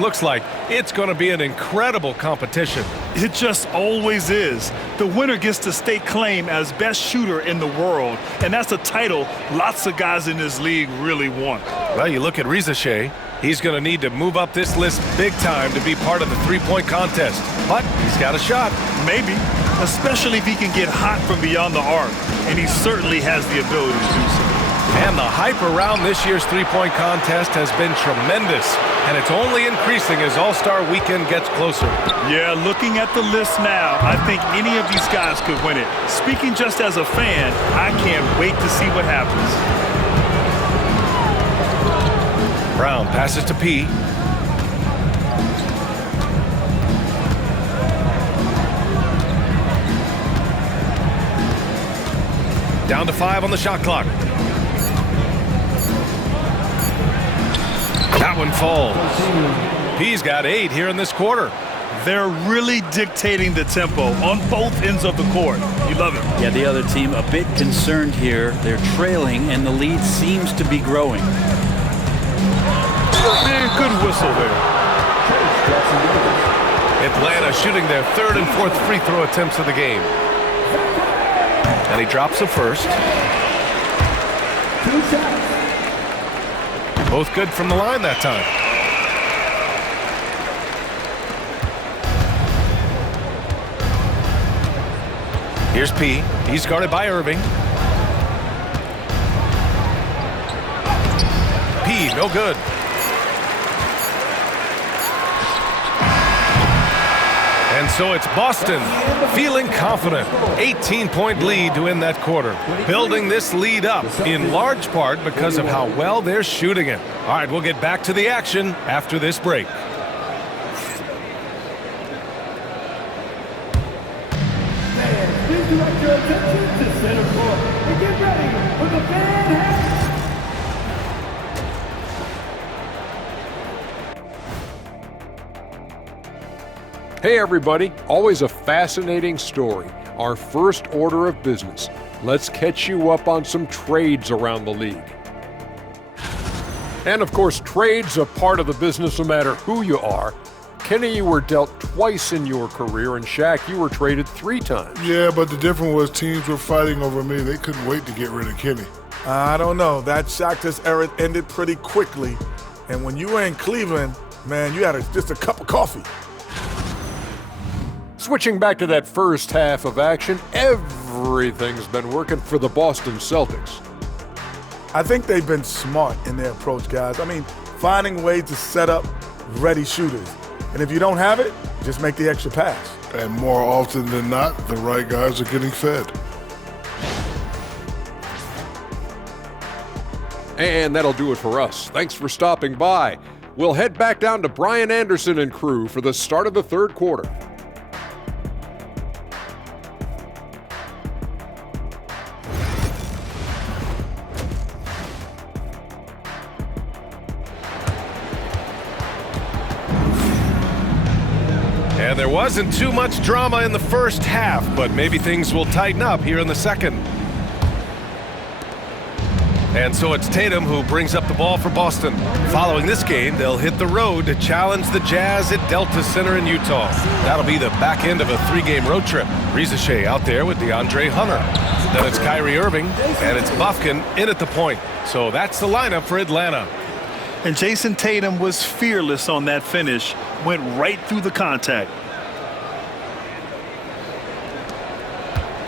Looks like it's going to be an incredible competition. It just always is. The winner gets to stake claim as best shooter in the world, and that's a title lots of guys in this league really want. Well, you look at Rizachet. He's going to need to move up this list big time to be part of the three-point contest. But he's got a shot. Maybe, especially if he can get hot from beyond the arc, and he certainly has the ability to do so. And the hype around this year's three-point contest has been tremendous, and it's only increasing as All-Star Weekend gets closer. Yeah, looking at the list now, I think any of these guys could win it. Speaking just as a fan, I can't wait to see what happens. Brown passes to P. Down to 5 on the shot clock. That one falls. P's got 8 here in this quarter. They're really dictating the tempo on both ends of the court. You love it. Yeah, the other team a bit concerned here. They're trailing, and the lead seems to be growing. Man, good whistle there. Atlanta shooting their 3rd and 4th free throw attempts of the game. And he drops the first. 2 shots. Both good from the line that time. Here's P. He's guarded by Irving. P, no good. And so it's Boston feeling confident. 18-point lead to win that quarter. Building this lead up in large part because of how well they're shooting it. All right, we'll get back to the action after this break. Please direct your attention to center court and get ready for the fan hat. Hey everybody, always a fascinating story. Our first order of business. Let's catch you up on some trades around the league. And of course, trades are part of the business no matter who you are. Kenny, you were dealt twice in your career, and Shaq, you were traded 3 times. Yeah, but the difference was teams were fighting over me. They couldn't wait to get rid of Kenny. I don't know. That Shaq's era ended pretty quickly. And when you were in Cleveland, man, you had just a cup of coffee. Switching back to that first half of action, everything's been working for the Boston Celtics. I think they've been smart in their approach, guys. I mean, finding ways to set up ready shooters. And if you don't have it, just make the extra pass. And more often than not, the right guys are getting fed. And that'll do it for us. Thanks for stopping by. We'll head back down to Brian Anderson and crew for the start of the 3rd quarter. And there wasn't too much drama in the first half, but maybe things will tighten up here in the second. And so it's Tatum who brings up the ball for Boston. Following this game, they'll hit the road to challenge the Jazz at Delta Center in Utah. That'll be the back end of a 3-game road trip. Rizachet out there with DeAndre Hunter. Then it's Kyrie Irving, and it's Bufkin in at the point. So that's the lineup for Atlanta. And Jason Tatum was fearless on that finish. Went right through the contact.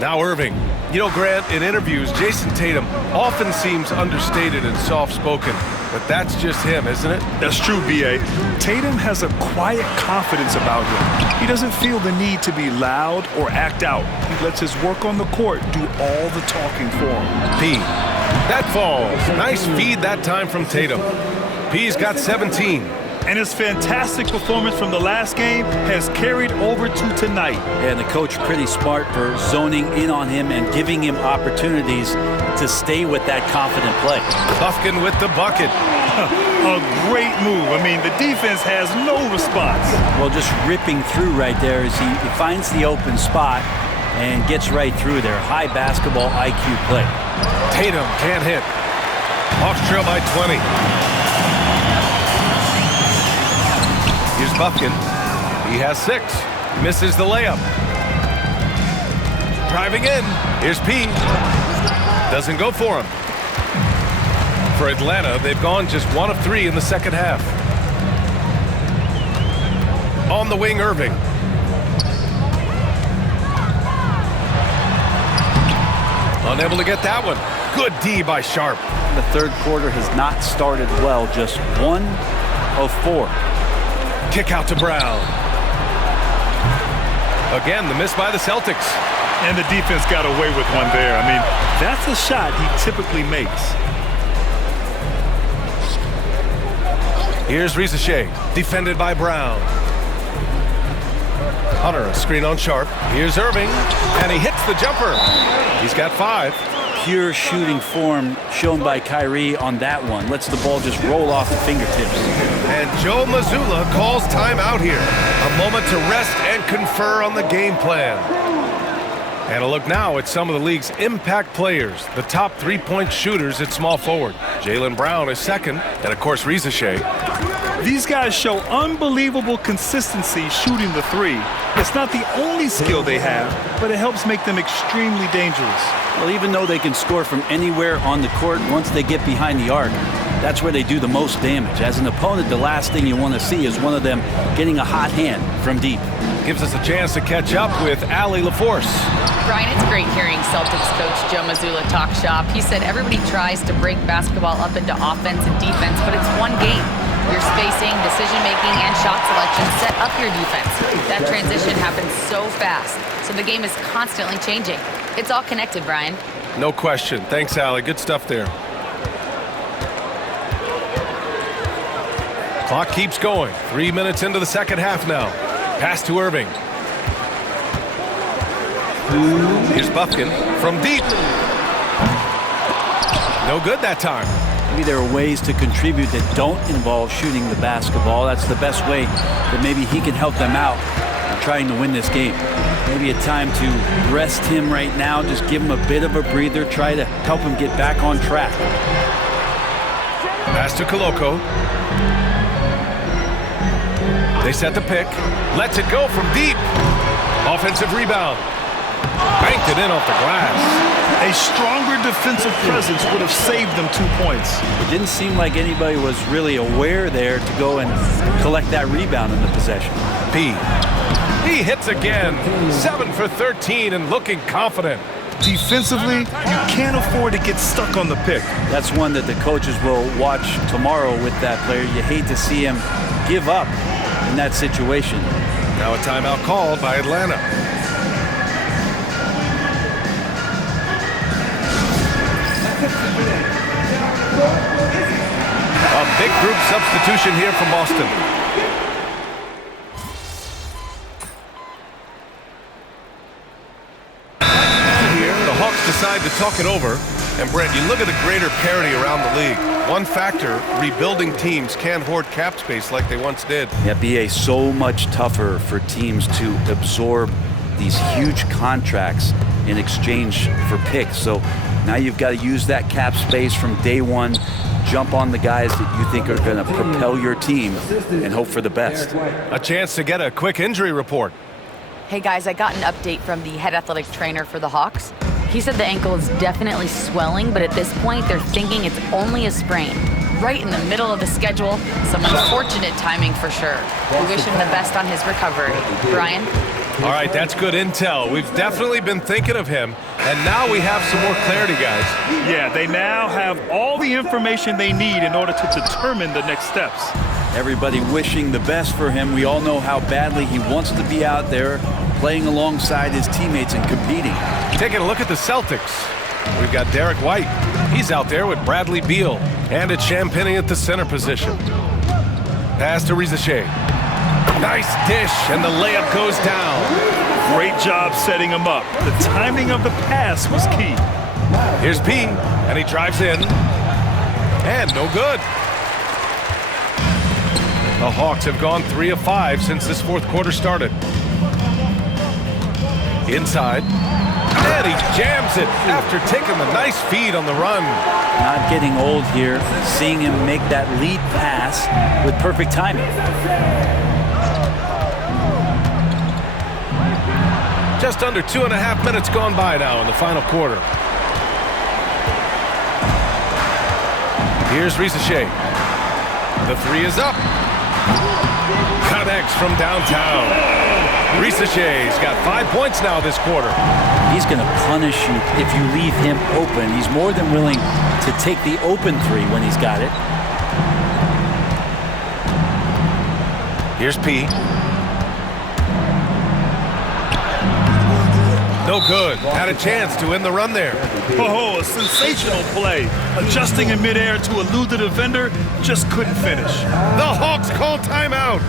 Now Irving. You know, Grant, in interviews, Jason Tatum often seems understated and soft-spoken, but that's just him, isn't it? That's true, B.A. Tatum has a quiet confidence about him. He doesn't feel the need to be loud or act out. He lets his work on the court do all the talking for him. P. That falls. Nice feed that time from Tatum. P's got 17. And his fantastic performance from the last game has carried over to tonight. And the coach pretty smart for zoning in on him and giving him opportunities to stay with that confident play. Bufkin with the bucket. A great move. I mean, the defense has no response. Well, just ripping through right there as he finds the open spot and gets right through there. High basketball IQ play. Tatum can't hit. Hawks trail by 20. Here's Buffkin. He has 6. Misses the layup. Driving in. Here's P. Doesn't go for him. For Atlanta, they've gone just 1 of 3 in the second half. On the wing, Irving. Unable to get that one. Good D by Sharp. The third quarter has not started well. Just 1 of 4. Kick out to Brown. Again, the miss by the Celtics. And the defense got away with one there. I mean, that's a shot he typically makes. Here's Rizachet, defended by Brown. Hunter, a screen on Sharp. Here's Irving, and he hits the jumper. He's got 5. Pure shooting form shown by Kyrie on that one. Lets the ball just roll off the fingertips. And Joe Mazzulla calls timeout here. A moment to rest and confer on the game plan. And a look now at some of the league's impact players, the top 3-point shooters at small forward. Jaylen Brown is second, and of course Rizachet. These guys show unbelievable consistency shooting the 3. It's not the only skill they have, but it helps make them extremely dangerous. Well, even though they can score from anywhere on the court, once they get behind the arc, that's where they do the most damage. As an opponent, the last thing you want to see is one of them getting a hot hand from deep. Gives us a chance to catch up with Allie LaForce. Brian, it's great hearing Celtics coach Joe Mazzulla talk shop. He said everybody tries to break basketball up into offense and defense, but it's one game. Your spacing, decision-making, and shot selection set up your defense. That transition happens so fast, so the game is constantly changing. It's all connected, Brian. No question. Thanks, Allie. Good stuff there. Clock keeps going. 3 minutes into the second half now. Pass to Irving. Here's Buffkin from deep. No good that time. Maybe there are ways to contribute that don't involve shooting the basketball. That's the best way that maybe he can help them out in trying to win this game. Maybe a time to rest him right now. Just give him a bit of a breather. Try to help him get back on track. Pass to Koloko. They set the pick. Lets it go from deep. Offensive rebound. Banked it in off the glass. A stronger defensive presence would have saved them 2 points. It didn't seem like anybody was really aware there to go and collect that rebound in the possession. P. He hits again. 7 for 13 and looking confident. Defensively, you can't afford to get stuck on the pick. That's one that the coaches will watch tomorrow with that player. You hate to see him give up in that situation. Now a timeout called by Atlanta. A big group substitution here from Boston. Here, the Hawks decide to talk it over. And Brent, you look at the greater parity around the league. One factor, rebuilding teams can't hoard cap space like they once did. Yeah, BA, so much tougher for teams to absorb these huge contracts in exchange for picks. So now you've got to use that cap space from day one, jump on the guys that you think are going to propel your team and hope for the best. A chance to get a quick injury report. Hey guys, I got an update from the head athletic trainer for the Hawks. He said the ankle is definitely swelling, but at this point they're thinking it's only a sprain. Right in the middle of the schedule, some unfortunate timing for sure. We wish him the best on his recovery. Brian? All right, that's good intel. We've definitely been thinking of him, and now we have some more clarity, guys. Yeah, they now have all the information they need in order to determine the next steps. Everybody wishing the best for him. We all know how badly he wants to be out there playing alongside his teammates and competing. Taking a look at the Celtics. We've got Derek White. He's out there with Bradley Beal. And it's Champagnie at the center position. Pass to Rizachet. Nice dish, and the layup goes down. Great job setting him up. The timing of the pass was key. Here's P, and he drives in. And no good. The Hawks have gone 3 of 5 since this fourth quarter started. Inside. And he jams it after taking the nice feed on the run. Not getting old here, seeing him make that lead pass with perfect timing. Just under 2.5 minutes gone by now in the final quarter. Here's Rizachet. The three is up. Connects from downtown. Rizachet's got 5 points now this quarter. He's going to punish you if you leave him open. He's more than willing to take the open three when he's got it. Here's P. No good. Had a chance to end the run there. Oh, a sensational play. Adjusting in midair to elude the defender, just couldn't finish. The Hawks call timeout.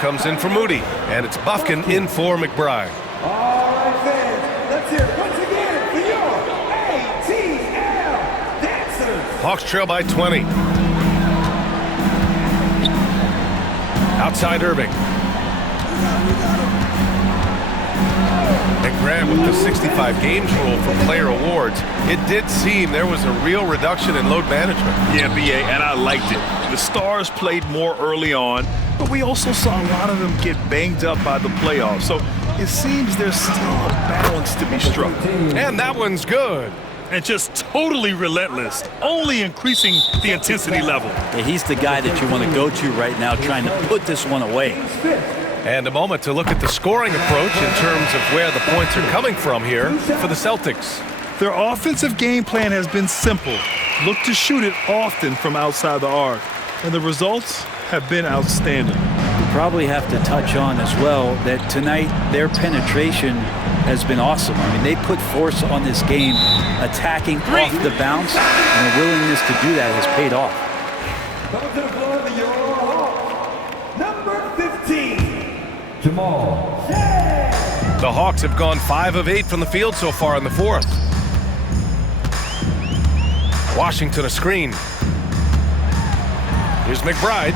Comes in for Moody, and it's Bufkin in for McBride. All right, fans, let's hear it once again for your ATL Dancers. Hawks trail by 20. Outside Irving. And Grant with the 65 games rule for player awards. It did seem there was a real reduction in load management. Yeah, BA, and I liked it. The Stars played more early on, but we also saw a lot of them get banged up by the playoffs. So it seems there's still a balance to be struck. And that one's good. And just totally relentless, only increasing the intensity level. Yeah, he's the guy that you want to go to right now, trying to put this one away. And a moment to look at the scoring approach in terms of where the points are coming from here for the Celtics. Their offensive game plan has been simple. Look to shoot it often from outside the arc. And the results have been outstanding. You probably have to touch on as well that tonight their penetration has been awesome. I mean, they put force on this game, attacking off the bounce, and the willingness to do that has paid off. Coming to the floor of the Hawks, number 15, Jamal. The Hawks have gone 5 of 8 from the field so far in the fourth. Washington a screen. Here's McBride.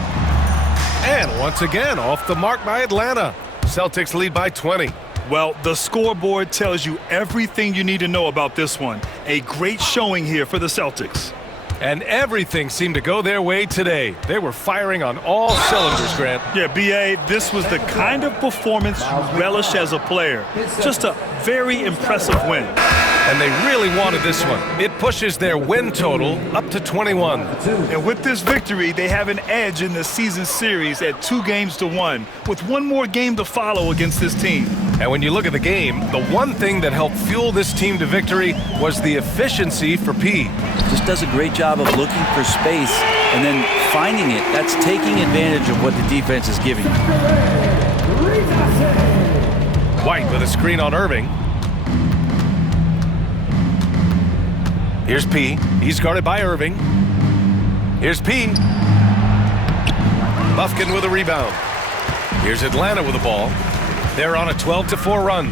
And once again, off the mark by Atlanta. Celtics lead by 20. Well, the scoreboard tells you everything you need to know about this one. A great showing here for the Celtics. And everything seemed to go their way today. They were firing on all cylinders, Grant. Yeah, BA, this was the kind of performance you relish as a player. Just a very impressive win. And they really wanted this one. It pushes their win total up to 21. And with this victory, they have an edge in the season series at 2-1, with one more game to follow against this team. And when you look at the game, the one thing that helped fuel this team to victory was the efficiency for P. Just does a great job of looking for space and then finding it. That's taking advantage of what the defense is giving you. White with a screen on Irving. Here's P. He's guarded by Irving. Here's P. Bufkin with a rebound. Here's Atlanta with the ball. They're on a 12-4 run.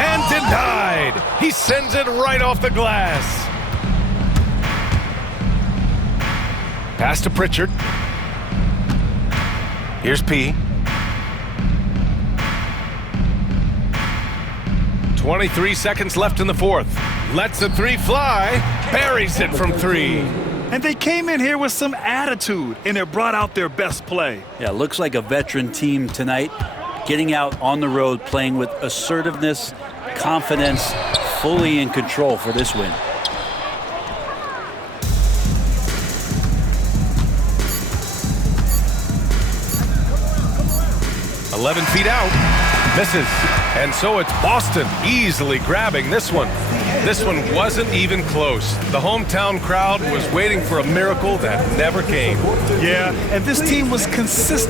And denied. He sends it right off the glass. Pass to Pritchard. Here's P. 23 seconds left in the fourth. Lets the three fly. Buries it from 3. And they came in here with some attitude, and it brought out their best play. Yeah, looks like a veteran team tonight, getting out on the road, playing with assertiveness, confidence, fully in control for this win. "11 feet out, misses. And so it's Boston easily grabbing this one. This one wasn't even close. The hometown crowd was waiting for a miracle that never came. Yeah, and this team was consistent.